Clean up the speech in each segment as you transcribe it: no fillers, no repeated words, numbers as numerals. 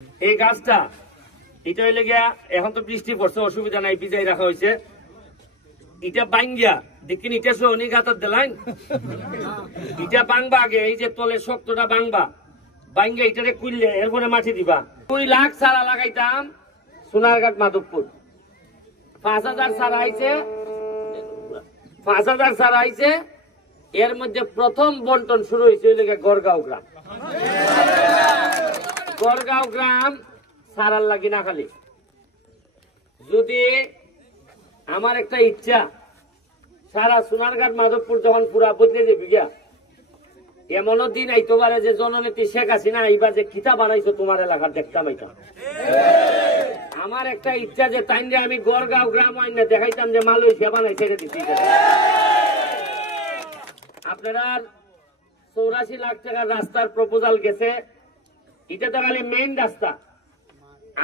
এই গাছটা এটা হইলে গিয়া এখন তো বৃষ্টি পড়ছে, অসুবিধা নাই, ভিজাই রাখা হয়েছে। এটা বাঙ্গিয়া দেখিন, এটা শনি গাতার দিলাইন, এটা বাংবা আগে, এই যে তলের শক্তটা বাংবা, বাঙ্গিয়া এটারে কুইলে এরপরে মাটি দিবা। 2 লাখ চারা লাগাইতাম সোনারঘাট মাধবপুর। 5,000 চারা আইছে, 5,000 চারা আইছে। এর মধ্যে প্রথম বন্টন শুরু হয়েছে ওই লেগে গড়গাঁও গ্রাম। গড়গাঁও গ্রাম সারার লাগি না খালি, যদি আমার একটা ইচ্ছা সারা সোনারঘাট মাধবপুর যখন পুরা বদলে যাবি গিয়া, এমনও দিন আইতে পারে যে জননেত্রী শেখ হাসিনা এইবার যে কিতাব বানাইছো তোমার এলাকার দেখতাম। এটা আমার একটা ইচ্ছা যে তাইলে আমি গড়গাঁও গ্রাম আইনে দেখাইতাম যে মালয়েশিয়া বানাইছে। আপনারা 84 লাখ টাকার রাস্তার প্রপোজাল গেছে, এটা তো খালি মেইন রাস্তা।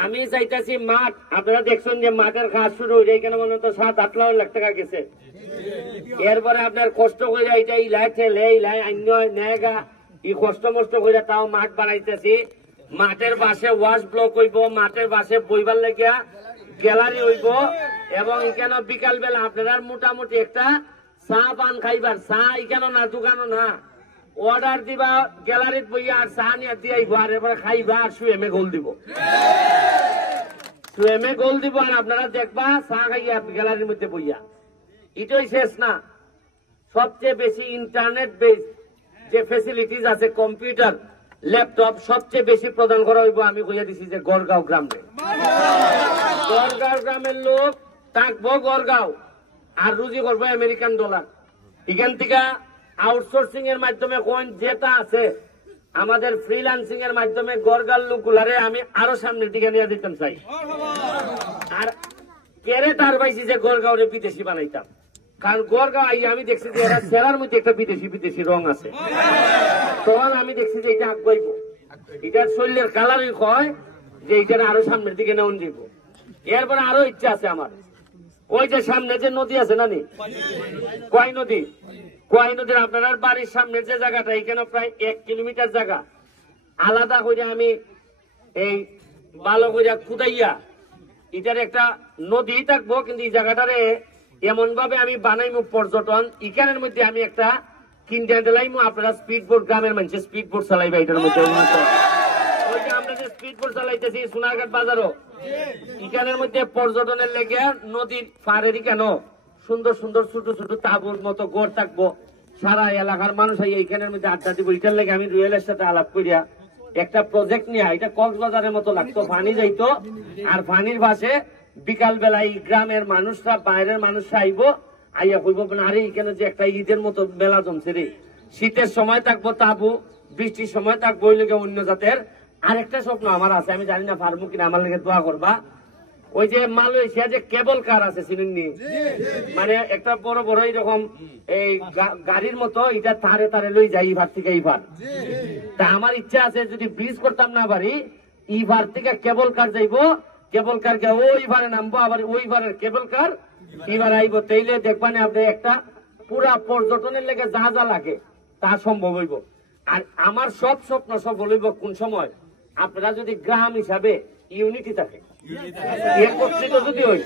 আমি চাইতেছি মাঠ, আপনারা দেখছেন যে মাঠের কাজ শুরু হয়ে যায়, এখানে মনে তো 7-8 লাখ টাকা গেছে। এরপরে আপনার কষ্ট করে এটা ইলাই ঠেলে ইলাই অন্য নেগা এই কষ্ট মষ্ট করে তাও মাঠ বানাইতেছি। মাঠের পাশে ওয়াশ ব্লক হইব, মাঠের পাশে বইবার লেগিয়া গ্যালারি হইব, এবং এখানে বিকাল বেলা আপনারা মোটামুটি একটা চা পান খাইবার, চা এখানে না দোকানও না, অর্ডার দিবা গ্যালারিত বইয়া আর চা নিয়ে দিয়ে আর এরপরে খাইবা আর সুয়েমে গোল দিব, সুয়েমে গোল দিব, আর আপনারা দেখবা চা খাইয়া গ্যালারির মধ্যে বইয়া। এটাই শেষ না, সবচেয়ে বেশি ইন্টারনেট বেস যে ফেসিলিটিস আছে, কম্পিউটার ল্যাপটপ সবচেয়ে বেশি প্রদান করা হইব। আমি কইয়া দিছি যে গড়গাঁও গ্রামে, গড়গাঁও গ্রামের লোক থাকবো গড়গাঁও, আর রুজি করবো আমেরিকান ডলার। এখান থেকে আউটসোর্সিং এর মাধ্যমে কোন যেটা আছে আমাদের ফ্রিল্যান্সিং এর মাধ্যমে গড়গাঁও লোকগুলারে আমি আরো সামনের দিকে নিয়ে দিতাম চাই। আর কেড়ে তার পাইছি যে গড়গাঁওরে বিদেশি বানাইতাম, কারণ গড়গাঁও আই আমি দেখছি যে এরা সেরার মধ্যে একটা বিদেশি রং আছে। তখন আমি দেখছি যে এটা আগাইব, এটার শরীরের কালারই কয় যে এটা আরো সামনের দিকে নেওয়া দিব। এরপরে আরো ইচ্ছা আছে আমার, ওই যে সামনে যে নদী আছে না, কয় নদী, কয় নদীর আপনার বাড়ির সামনে যে জায়গাটা, এখানে প্রায় 1 কিলোমিটার জায়গা আলাদা করে আমি এই ভালো করে খুদাইয়া এটার একটা নদী থাকবো, কিন্তু এই জায়গাটারে এমন ভাবে আমি বানাইমু পর্যটন, এখানের মধ্যে আমি একটা কিনতে দিলাইমু। আপনারা স্পিড বোট, গ্রামের মানুষ স্পিড বোট চালাইবা এটার মধ্যে। ওই যে আমরা যে স্পিড বোট চালাইতেছি সোনারঘাট বাজারও, এখানের মধ্যে পর্যটনের লেগে নদীর পাড়েরই কেন সুন্দর সুন্দর ছোট ছোট তাঁবুর মতো গড় থাকবো, সারা এলাকার মানুষ এইখানের মধ্যে আড্ডা দিব। এটার লেগে আমি রুয়েলের সাথে আলাপ করিয়া একটা প্রজেক্ট নিয়ে, এটা কক্সবাজারের মতো লাগতো, পানি যাইতো, আর পানির পাশে বিকাল বেলায় গ্রামের মানুষরা, বাইরের মানুষরা আইব, আইয়া কইব আরে এখানে যে একটা ঈদের মতো মেলা জমছে রে। শীতের সময় থাকবো তাঁবু, বৃষ্টির সময় থাকবো ওই লেগে অন্য জাতের। আরেকটা স্বপ্ন আমার আছে, আমি জানি না পারবো কিনা, আমার লেগে দোয়া করবা। ওই যে মালয়েশিয়া যে কেবল কার আছে চিনেননি, মানে একটা বড় বড় এরকম এই গাড়ির মতো, এটা তারে তারে লই যাই ইভার থেকে ইভার। তা আমার ইচ্ছা আছে যদি ব্রিজ করতাম না পারি, ইভার থেকে কেবল কার যাইবো, কেবল কার গিয়ে ওই ইভারে নামবো, আবার ওই ইভারের কেবল কার ইভার আইবো। তাইলে দেখবানে আপনি একটা পুরা পর্যটনের লেগে যা যা লাগে তা সম্ভব হইব। আর আমার সব স্বপ্ন সফল হইব কোন সময়, আপনারা যদি গ্রাম হিসাবে ইউনিটি থাকে, একত্রিত যদি হই।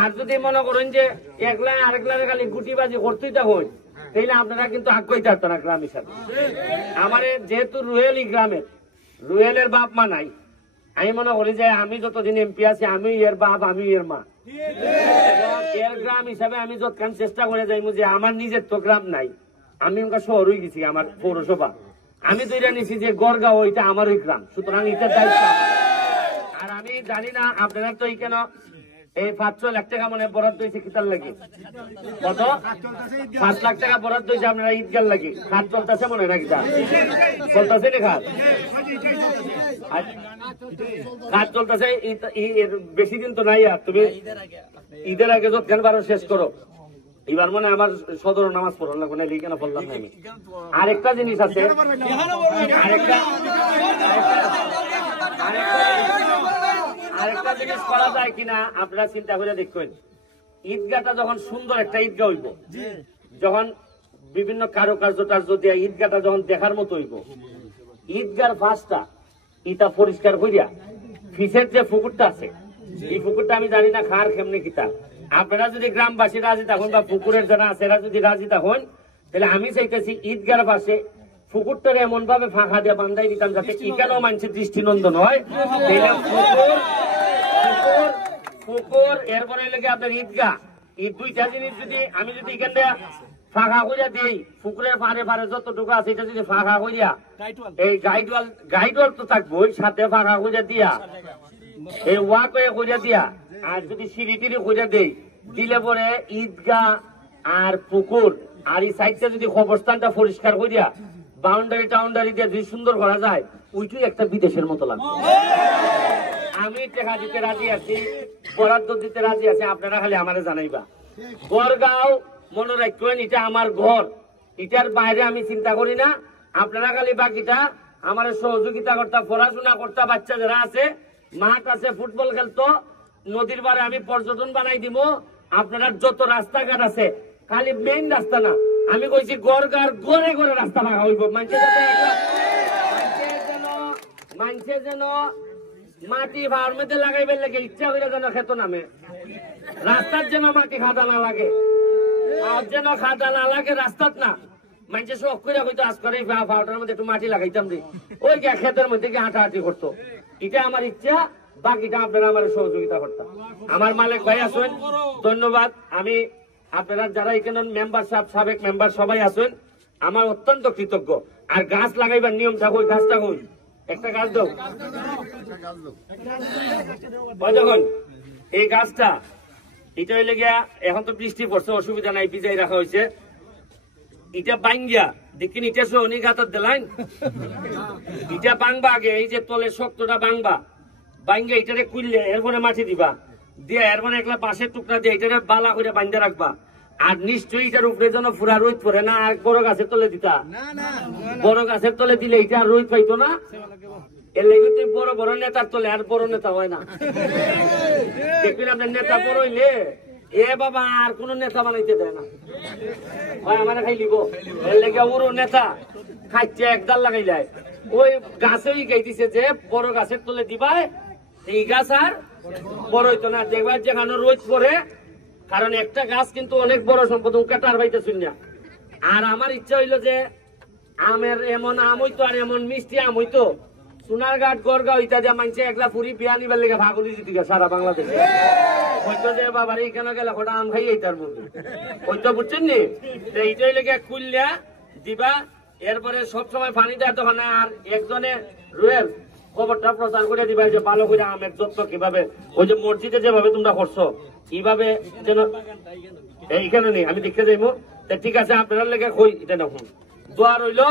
আর যদি মনে করেন যে একলাই আরেকলারে খালি গুটিবাজি করতেই হই, তাইলে আপনারা কিন্তু আগ্রহী থাকতো না গ্রাম হিসাবে। আমার যেহেতু রুয়েলি গ্রামের, রুয়েলের বাপ মা নাই, আমি মনে করি যে আমি যতদিন এমপি আছি আমি এর বাপ, আমি এর মা। এর গ্রাম হিসাবে আমি যতক্ষণ চেষ্টা করে যাইমু যে আমার নিজের তো গ্রাম নাই, আমি ওখানে শহর হয়ে গেছি, আমার পৌরসভা আমি তৈরি নিছি যে গড়গাঁও ওইটা আমার ওই গ্রাম, সুতরাং এটার দায়িত্ব। আর আমি জানি না আপনারা তো এইখানে এই 5-6 লাখ টাকা মনে বরাদ্দ হয়েছে কিতার লাগে, কত 5 লাখ টাকা বরাদ্দ হয়েছে আপনারা ঈদগার লাগে। খাত চলতেছে মনে নাকি, চলতেছে না খাত, কাজ চলতেছে, বেশি দিন তো নাই। আর তুমি ঈদের আগে যতক্ষণ পারো শেষ করো। এবার মনে আমার সদর নামাজ পড়ল না, কোনো লিখে না পড়লাম না আমি। আরেকটা জিনিস আছে, আরেকটা জিনিস করা যায় কিনা আপনারা চিন্তা করে দেখবেন। ঈদগাটা যখন সুন্দর একটা ঈদগা হইব, যখন বিভিন্ন কারুকার্য টার্য দিয়া ঈদগাটা যখন দেখার মতো হইব, ঈদগার ফাঁসটা ইটা পরিষ্কার করিয়া ফিসের যে পুকুরটা আছে এই পুকুরটা আমি জানি না খার কেমনে কিতা। আপনারা যদি গ্রামবাসী রাজি থাকুন বা পুকুরের যারা আছে এরা যদি রাজি থাকুন, তাহলে আমি চাইতেছি ঈদগার পাশে পুকুরটারে এমন ভাবে ফাঁকা দিয়ে বান্ধাই দিতাম যাতে এখানেও মানুষের দৃষ্টিনন্দন হয়। পুকুর এরপরে লেগে আপনার ঈদগাহ, এই দুইটা জিনিস যদি আমি যদি এখানটা ফাঁকা করিয়া দিই, পুকুরের পাড়ে পাড়ে যতটুকু আছে এটা যদি ফাঁকা করিয়া এই গাইডওয়াল তো থাকবোই, সাথে ফাঁকা করিয়া দিয়া এই ওয়াক করিয়া দিয়া আর যদি সিঁড়ি টিড়ি করিয়া দেই, দিলে পরে ঈদগাহ আর পুকুর আর এই সাইডটা যদি কবরস্থানটা পরিষ্কার করিয়া বাউন্ডারি টাউন্ডারি দিয়ে যদি সুন্দর করা যায়, ওইটাই একটা বিদেশের মতো লাগবে। আমি টাকা দিতে রাজি আছি, বরাদ্দ দিতে রাজি আছি, আপনারা খালি আমারে জানাইবা। গড়গাঁও মনে রাখবেন, এটা আমার ঘর, এটার বাইরে আমি চিন্তা করি না। আপনারা খালি বাকিটা আমার সহযোগিতা করতা, পড়াশোনা করতা, বাচ্চা যারা আছে মাঠ আছে ফুটবল খেলতো, নদীর পাড়ে আমি পর্যটন বানাই দিব। আপনারা যত রাস্তাঘাট আছে খালি মেইন রাস্তা না, আমি কইছি গড়গাঁর ঘরে ঘরে রাস্তা ভাঙা হইব। মানুষে যেন মাটি ভাড় মধ্যে লাগাইবার লাগে ইচ্ছা করে যেন খেত নামে, রাস্তার যেন মাটি খাদা না লাগে, আর যেন খাদা না লাগে রাস্তাত না। মানুষে শখ করে হয়তো আজ করে ভাড়টার মধ্যে একটু মাটি লাগাইতাম রে, ওই ক্ষেতের মধ্যে গিয়ে হাঁটাহাঁটি করতো। এটা আমার ইচ্ছা, বাকিটা আপনারা আমার সহযোগিতা করতাম। আমার মালিক ভাই আসেন, ধন্যবাদ। আমি আপনারা যারা এখানে মেম্বার সাবেক মেম্বার সবাই আসেন, আমার অত্যন্ত কৃতজ্ঞ। আর গাছ লাগাইবার নিয়মটা কই, গাছটা কই, একটা গাছ দাও। যখন এই গাছটা এটা হইলে গিয়া, এখন তো বৃষ্টি পড়ছে অসুবিধা নাই, ভিজাই রাখা হয়েছে। এটা বাঙ্গিয়া দেখিন, এটা সহনি গাতার দিলাইন, এটা বাংবা আগে, এই যে তলের শক্তটা বাংবা, বাঙ্গিয়া এটারে কুললে এরপরে মাটি দিবা, দিয়ে এরপরে একলা বাঁশের টুকরা দিয়ে এটারে বালা করে বান্ধে রাখবা। আর নিশ্চয়ই এটার উপরে যেন পুরা রোদ পড়ে না। আর বড় গাছের তলে দিতা, বড় গাছের তলে দিলে এটা আর রোদ পাইতো না। এর লেগে তুই বড় বড় নেতার তলে আর বড় নেতা হয় না। দেখবেন আপনার নেতা বড় হইলে এ বাবা আর কোন নেতা বানাইতে দেয় না, আমার খাই লিব। এর লেগে ওর নেতা খাইতে একদাল লাগাইলাই, ওই গাছেই গাইতেছে যে বড় গাছের তলে দিবাই, এই গাছ আর বড় হইতো না। দেখবার যেখানে রোদ পড়ে, কারণ একটা গাছ কিন্তু অনেক বড় সম্পদ, কাটার বাইতে শুনিয়া। আর আমার ইচ্ছা হইলো যে আমের এমন আম হইতো আর এমন মিষ্টি আম হইতো, সোনারঘাট গড়গাঁও ইত্যাদি মানুষে একলা পুরি বিয়া নিবার লেগে ভাগুলি দিতে সারা বাংলাদেশে হয়তো যে বাবার এইখানে গেলে ওটা আম খাই এইটার মধ্যে হয়তো, বুঝছেন নি? এইটাই লেগে কুললা দিবা, এরপরে সবসময় পানি দেওয়ার তখন। আর একজনে রুয়েল খবরটা প্রচার করে দিবা যে ভালো করে আমের যত্ন কিভাবে, ওই যে মসজিদে যেভাবে তোমরা করছো এইভাবে যেন এইখানে নেই, আমি দেখতে যাইবো। ঠিক আছে, আপনারা লেগে কই এটা দেখুন, দোয়া রইল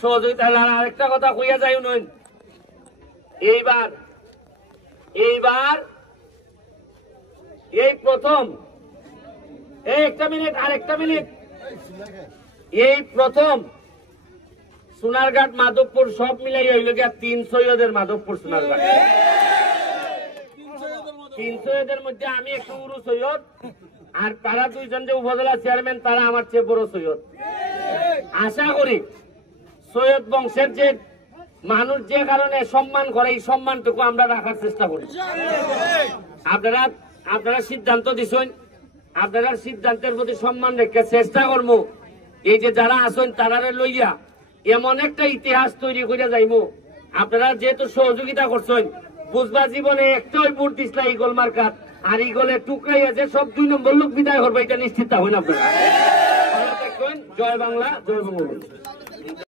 সহযোগিতা। আরেকটা কথা কইয়া যাই নয়, এইবার এই প্রথম, একটা মিনিট, আরেকটা মিনিট, এই প্রথম সোনারঘাট মাধবপুর সব মিলাই হইল গিয়া 3 সৈয়দের মাধবপুর সোনারঘাট। 3 সৈয়দের মধ্যে আমি একটু উরু সৈয়দ, আর তারা দুইজন যে উপজেলা চেয়ারম্যান তারা আমার চেয়ে বড় সৈয়দ। আশা করি সৈয়দ বংশের যে মানুষ যে কারণে সম্মান করে, এই সম্মানটুকু আমরা রাখার চেষ্টা করি। আপনারা সিদ্ধান্ত দিছেন, আপনারা সিদ্ধান্তের প্রতি সম্মান রেখে চেষ্টা করবো এই যে যারা আছেন তারারে লইয়া এমন একটা ইতিহাস তৈরি করে যাইবো। আপনারা যেহেতু সহযোগিতা করছেন, বুঝবা জীবনে একটাই ভোট দিসলা ইগল মার্কাত, আর ইগলে টুকরাই আছে সব 2 নম্বর লোক বিদায় করবে, এটা নিশ্চিত হইন আপনারা। জয় বাংলা, জয় বঙ্গবন্ধু।